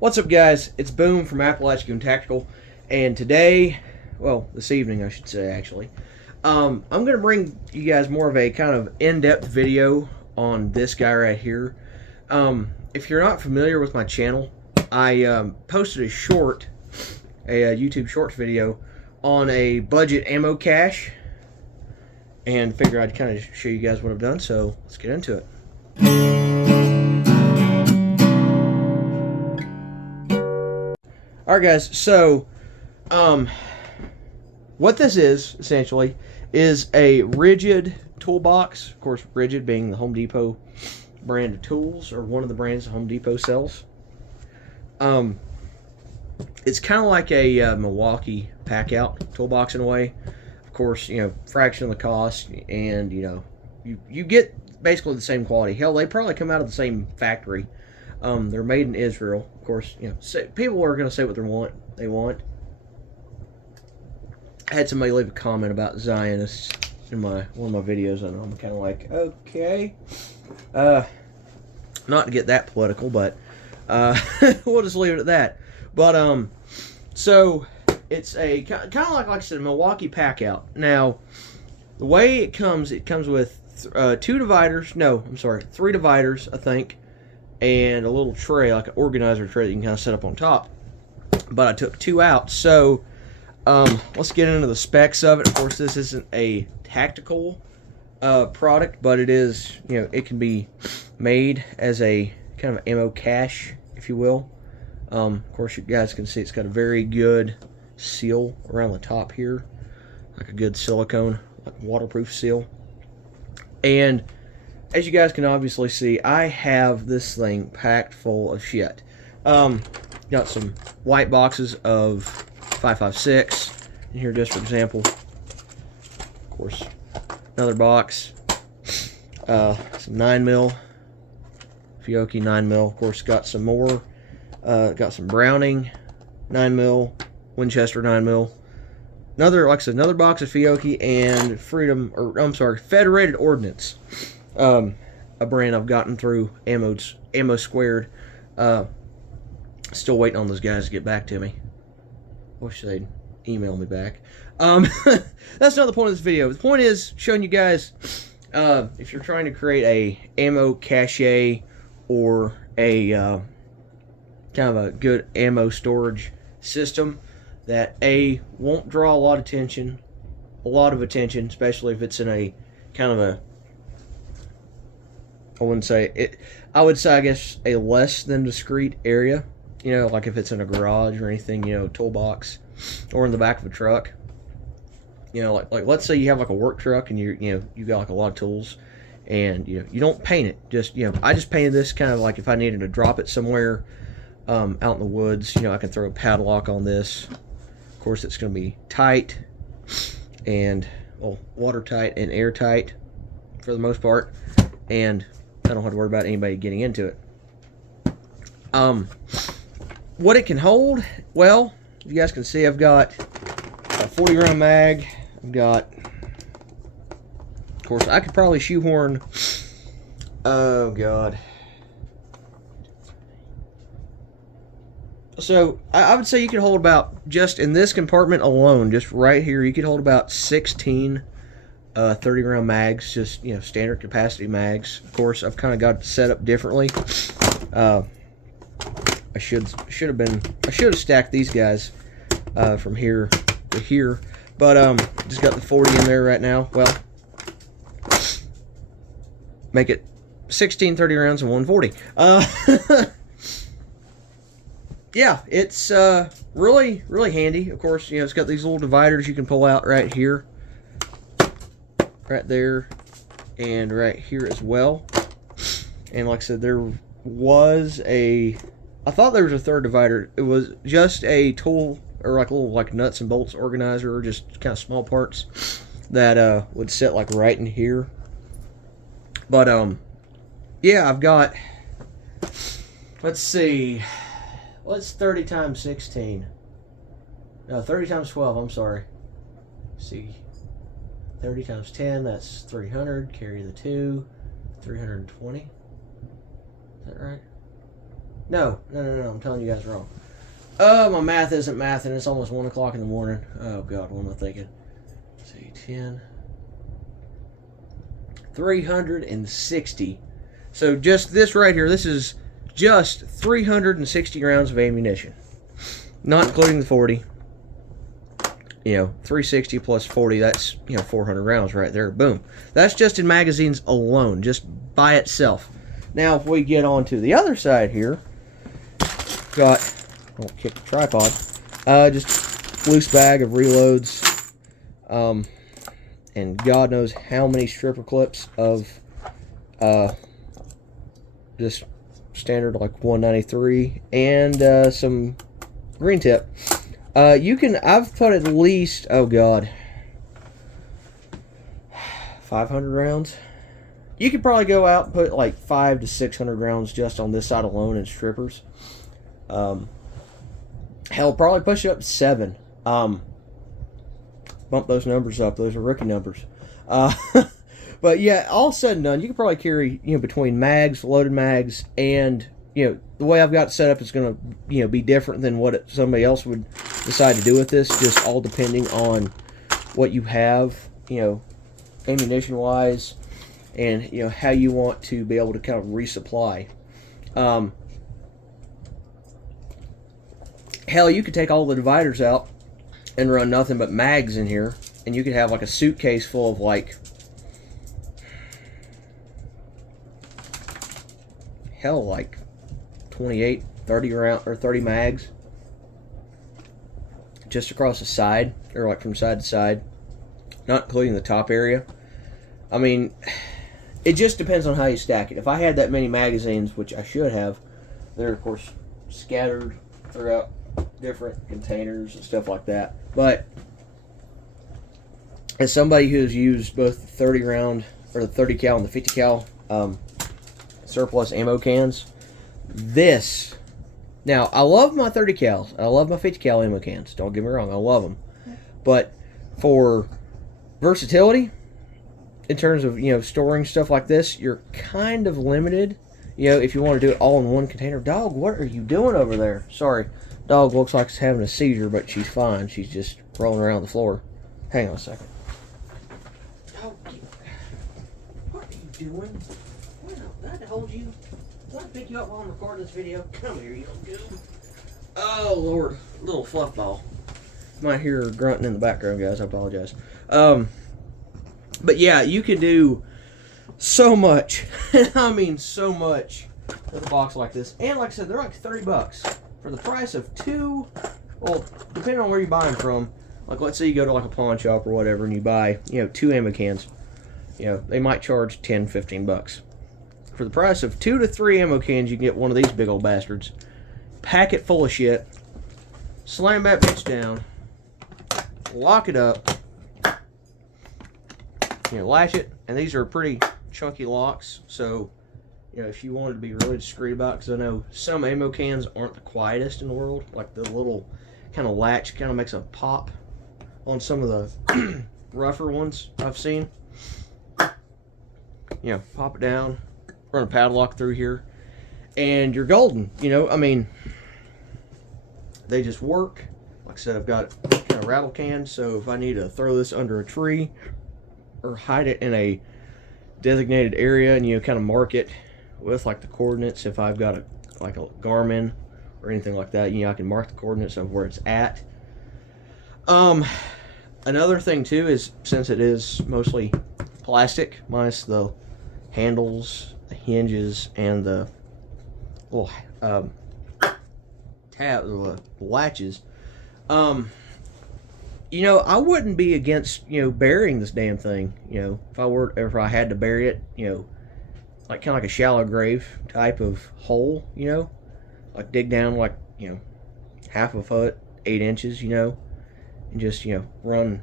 What's up, guys? It's Boom from Appalachian Tactical, and today, well, this evening I should say, actually, I'm going to bring you guys more of a kind of in-depth video on this guy right here. If you're not familiar with my channel, I posted a YouTube Shorts video on a budget ammo cache, and figured I'd kind of show you guys what I've done, so let's get into it. Alright, guys, so what this is essentially is a Ridgid toolbox. Of course, Ridgid being the Home Depot brand of tools, or one of the brands Home Depot sells. It's kind of like a Milwaukee pack-out toolbox in a way. Of course, you know, fraction of the cost, and you get basically the same quality. Hell, they probably come out of the same factory. They're made in Israel. Of course, people are going to say what they want. I had somebody leave a comment about Zionists in one of my videos, and I'm kind of like, okay. Not to get that political, but we'll just leave it at that. But so it's a kind of like I said, a Milwaukee pack out. Now, the way it comes with three dividers, I think, and a little tray, like an organizer tray that you can kind of set up on top. But I took two out, so let's get into the specs of it. Of course, this isn't a tactical product, but it is, it can be made as a kind of ammo cache, if you will. Of course, you guys can see it's got a very good seal around the top here, like a good silicone, like waterproof seal. And as you guys can obviously see, I have this thing packed full of shit. Got some white boxes of 5.56 in here, just for example. Of course, another box, some 9mm, Fiocchi 9mm. Of course, got some more. Got some Browning 9mm, Winchester 9mm. Another box of Fiocchi and Federated Ordnance. A brand I've gotten through Ammo Squared. Still waiting on those guys to get back to me. Wish they'd email me back. That's not the point of this video. The point is showing you guys, if you're trying to create a ammo cache or a kind of a good ammo storage system that won't draw a lot of attention, especially if it's in a kind of a, I would say, I guess, a less than discreet area. Like if it's in a garage or anything, toolbox, or in the back of a truck. Like let's say you have like a work truck and you got like a lot of tools, and you don't paint it. I just painted this kind of like if I needed to drop it somewhere out in the woods. I can throw a padlock on this. Of course, it's going to be tight and watertight and airtight for the most part, and I don't have to worry about anybody getting into it. What it can hold, well, you guys can see I've got a 40 round mag. I've got, of course, I could probably shoehorn, oh god. So I would say you could hold about, just in this compartment alone, just right here, you could hold about 16 30 round mags, just standard capacity mags. Of course, I've kind of got it set up differently. I should have stacked these guys from here to here, but just got the 40 in there right now. Well, make it 16 30 rounds and 140. Yeah, it's really handy. Of course, it's got these little dividers you can pull out right here, right there, and right here as well. And like I said, I thought there was a third divider. It was just a tool, or like a little nuts and bolts organizer, or just kind of small parts that would sit like right in here. But yeah, I've got, let's see, what's 30 times 16? No, 30 times 12, I'm sorry. Let's see, 30 times 10, that's 300, carry the 2, 320. Is that right? No, I'm telling you guys wrong. My math isn't math, and it's almost 1 o'clock in the morning. Oh, God, what am I thinking? Let's see, 10. 360. So just this right here, this is just 360 rounds of ammunition. Not including the 40. 360 plus 40, that's, 400 rounds right there. Boom. That's just in magazines alone, just by itself. Now, if we get on to the other side here, got, I'll kick the tripod, just loose bag of reloads, and God knows how many stripper clips of, just standard like 193, and, some green tip. I've put at least, oh God, 500 rounds. You could probably go out and put like 500 to 600 rounds just on this side alone in strippers. Hell, probably push it up to 7. Bump those numbers up. Those are rookie numbers. But yeah, all said and done, you could probably carry, between mags, loaded mags, and, the way I've got it set up is going to, be different than what somebody else would decide to do with this, just all depending on what you have, ammunition-wise, and, how you want to be able to kind of resupply. Hell, you could take all the dividers out and run nothing but mags in here, and you could have like a suitcase full of like, hell, like 28, 30 round or 30 mags just across the side, or like from side to side, not including the top area. I mean, it just depends on how you stack it. If I had that many magazines, which I should have, they're of course scattered throughout different containers and stuff like that. But as somebody who's used both the 30 round or the 30 cal and the 50 cal surplus ammo cans, this, now I love my 30 cals, I love my 50 cal ammo cans, don't get me wrong, I love them, but for versatility in terms of storing stuff like this, you're kind of limited if you want to do it all in one container. Dog, what are you doing over there? Sorry, dog looks like it's having a seizure, but she's fine. She's just rolling around the floor. Hang on a second. Dog, what are you doing? Did I have to hold you? Did I pick you up while I'm recording this video? Come here, you little goof. Oh, Lord. Little fluff ball. You might hear her grunting in the background, guys. I apologize. But yeah, you can do so much. I mean, so much with a box like this. And like I said, they're like 30 bucks. For the price of 2, well, depending on where you buy them from, like let's say you go to like a pawn shop or whatever and you buy, 2 ammo cans, they might charge 10, 15 bucks. For the price of 2 to 3 ammo cans, you can get one of these big old bastards. Pack it full of shit, slam that bitch down, lock it up, lash it, and these are pretty chunky locks, so if you wanted to be really discreet about it, because I know some ammo cans aren't the quietest in the world, like the little kind of latch kind of makes a pop on some of the rougher ones I've seen. Pop it down, run a padlock through here, and you're golden. I mean, they just work. Like I said, I've got kind of rattle can, so if I need to throw this under a tree or hide it in a designated area and kind of mark it with like the coordinates, if I've got a Garmin or anything like that, I can mark the coordinates of where it's at. Another thing too is, since it is mostly plastic minus the handles, the hinges, and the little tab, the latches, I wouldn't be against burying this damn thing. If I had to bury it, like kind of like a shallow grave type of hole, like dig down like half a foot, 8 inches, and just run,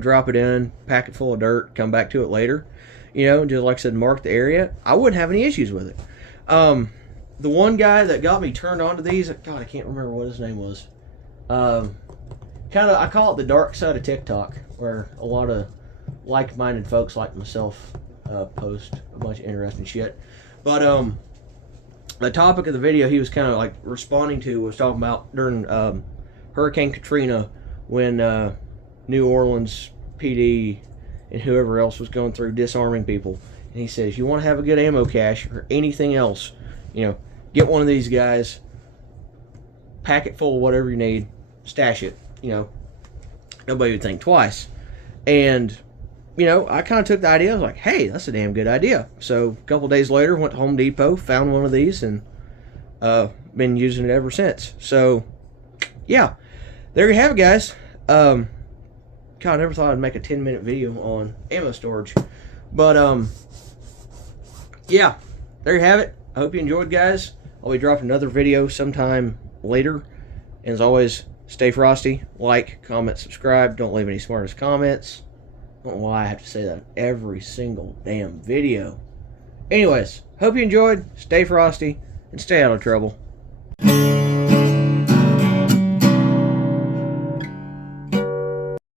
drop it in, pack it full of dirt, come back to it later, just like I said, mark the area. I wouldn't have any issues with it. The one guy that got me turned on to these, God, I can't remember what his name was. I call it the dark side of TikTok, where a lot of like-minded folks like myself post a bunch of interesting shit. But the topic of the video he was kind of like responding to was talking about during Hurricane Katrina when New Orleans PD and whoever else was going through disarming people. And he says, you want to have a good ammo cache or anything else, get one of these guys, pack it full of whatever you need, stash it, nobody would think twice. And, I kind of took the idea, I was like, hey, that's a damn good idea. So a couple days later, went to Home Depot, found one of these, and been using it ever since. So, yeah, there you have it, guys. God, I never thought I'd make a 10-minute video on ammo storage. But, yeah, there you have it. I hope you enjoyed, guys. I'll be dropping another video sometime later. And as always, stay frosty. Like, comment, subscribe. Don't leave any smartest comments. I don't know why I have to say that every single damn video. Anyways, hope you enjoyed. Stay frosty and stay out of trouble.